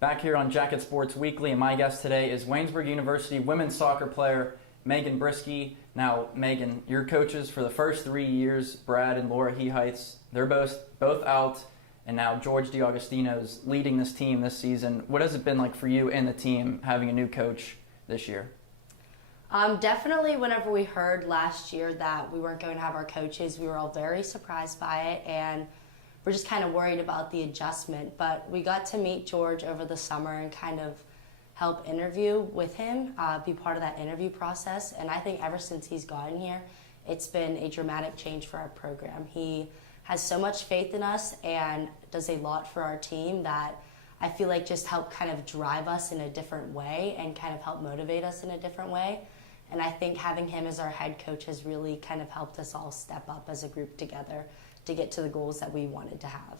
Back here on Jacket Sports Weekly, and my guest today is Waynesburg University women's soccer player Meghan Briski. Now, Meghan, your coaches for the first 3 years, Brad and Laura Heights, they're both out, and now George DiAugustino's leading this team this season. What has it been like for you and the team having a new coach this year? Definitely whenever we heard last year that we weren't going to have our coaches, we were all very surprised by it, and we're just kind of worried about the adjustment. But we got to meet George over the summer and kind of help interview with him, be part of that interview process. And I think ever since he's gotten here, it's been a dramatic change for our program. He has so much faith in us and does a lot for our team that I feel like just help kind of drive us in a different way and kind of help motivate us in a different way. And I think having him as our head coach has really kind of helped us all step up as a group together to get to the goals that we wanted to have.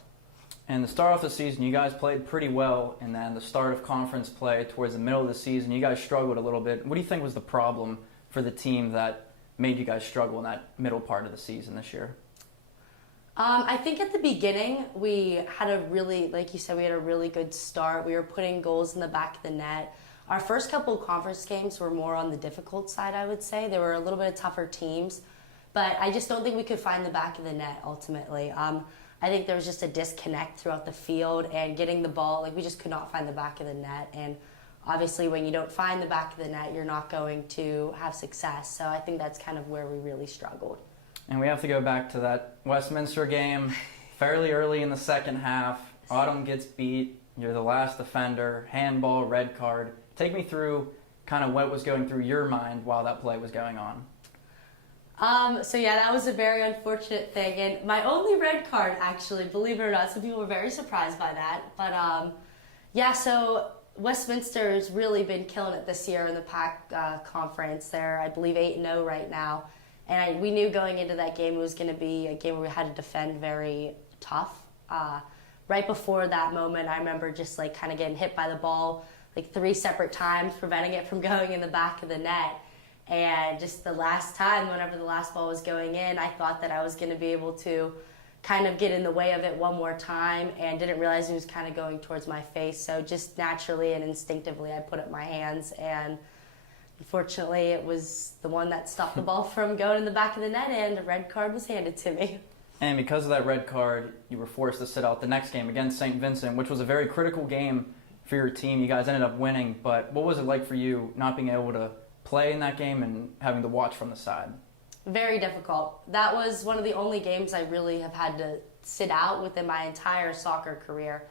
And to start off the season, you guys played pretty well, and then the start of conference play towards the middle of the season, you guys struggled a little bit. What do you think was the problem for the team that made you guys struggle in that middle part of the season this year? I think at the beginning we had a really, like you said, we had a really good start. We were putting goals in the back of the net. Our first couple of conference games were more on the difficult side, I would say. They were a little bit of tougher teams, but I just don't think we could find the back of the net ultimately. I think there was just a disconnect throughout the field and getting the ball, like we just could not find the back of the net. And obviously when you don't find the back of the net, you're not going to have success. So I think that's kind of where we really struggled. And we have to go back to that Westminster game fairly early in the second half. Autumn gets beat. You're the last offender. Handball, red card. Take me through kind of what was going through your mind while that play was going on. So yeah, that was a very unfortunate thing. And my only red card, actually, believe it or not, some people were very surprised by that. But yeah, so Westminster's really been killing it this year in the PAC conference. They're, I believe, 8-0 right now. And we knew going into that game it was going to be a game where we had to defend very tough. Right before that moment, I remember just like kind of getting hit by the ball like 3 separate times, preventing it from going in the back of the net. And just the last time, whenever the last ball was going in, I thought that I was going to be able to kind of get in the way of it one more time and didn't realize it was kind of going towards my face. So just naturally and instinctively, I put up my hands, and unfortunately, it was the one that stopped the ball from going in the back of the net, and a red card was handed to me. And because of that red card, you were forced to sit out the next game against St. Vincent, which was a very critical game for your team. You guys ended up winning, but what was it like for you not being able to play in that game and having to watch from the side? Very difficult. That was one of the only games I really have had to sit out within my entire soccer career.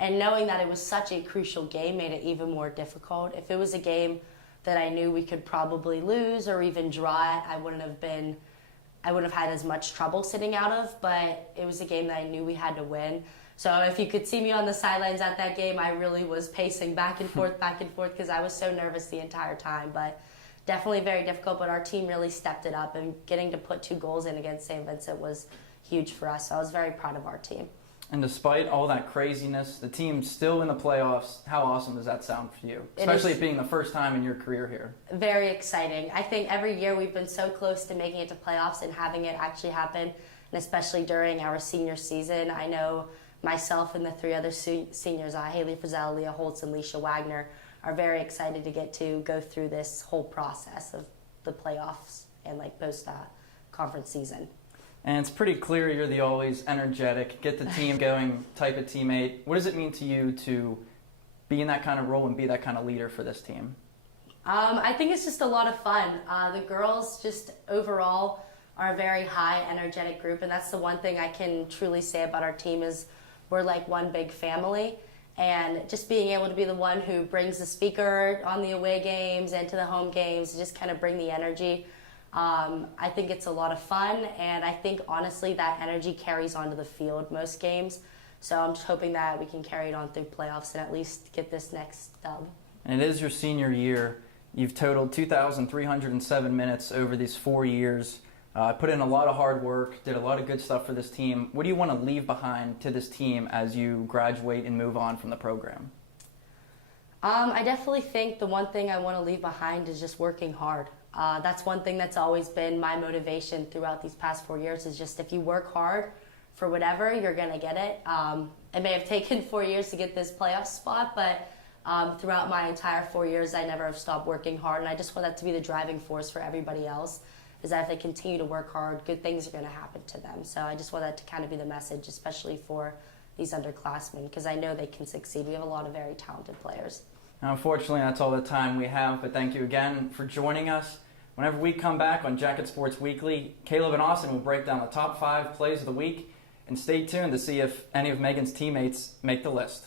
And knowing that it was such a crucial game made it even more difficult. If it was a game that I knew we could probably lose or even draw it, I wouldn't have had as much trouble sitting out of, but it was a game that I knew we had to win. So if you could see me on the sidelines at that game, I really was pacing back and forth, because I was so nervous the entire time. But definitely very difficult, but our team really stepped it up, and getting to put 2 goals in against St. Vincent was huge for us. So I was very proud of our team. And despite all that craziness, the team's still in the playoffs. How awesome does that sound for you? Especially it being the first time in your career here. Very exciting. I think every year we've been so close to making it to playoffs and having it actually happen, and especially during our senior season. I know myself and the 3 other seniors, Haley Frizzell, Leah Holtz, and Leisha Wagner, are very excited to get to go through this whole process of the playoffs and like post-conference season. And it's pretty clear you're the always energetic, get the team going type of teammate. What does it mean to you to be in that kind of role and be that kind of leader for this team? I think it's just a lot of fun. The girls just overall are a very high energetic group, and that's the one thing I can truly say about our team is we're like one big family. And just being able to be the one who brings the speaker on the away games and to the home games, just kind of bring the energy. I think it's a lot of fun, and I think honestly that energy carries onto the field most games. So I'm just hoping that we can carry it on through playoffs and at least get this next dub. And it is your senior year. You've totaled 2,307 minutes over these 4 years. Put in a lot of hard work, did a lot of good stuff for this team. What do you want to leave behind to this team as you graduate and move on from the program? I definitely think the one thing I want to leave behind is just working hard. That's one thing that's always been my motivation throughout these past 4 years is just if you work hard for whatever, you're going to get it. it may have taken 4 years to get this playoff spot, but throughout my entire 4 years, I never have stopped working hard, and I just want that to be the driving force for everybody else, is that if they continue to work hard, good things are going to happen to them. So I just want that to kind of be the message, especially for these underclassmen, because I know they can succeed. We have a lot of very talented players. Now, unfortunately, that's all the time we have, but thank you again for joining us. Whenever we come back on Jacket Sports Weekly, Caleb and Austin will break down the top 5 plays of the week, and stay tuned to see if any of Meghan's teammates make the list.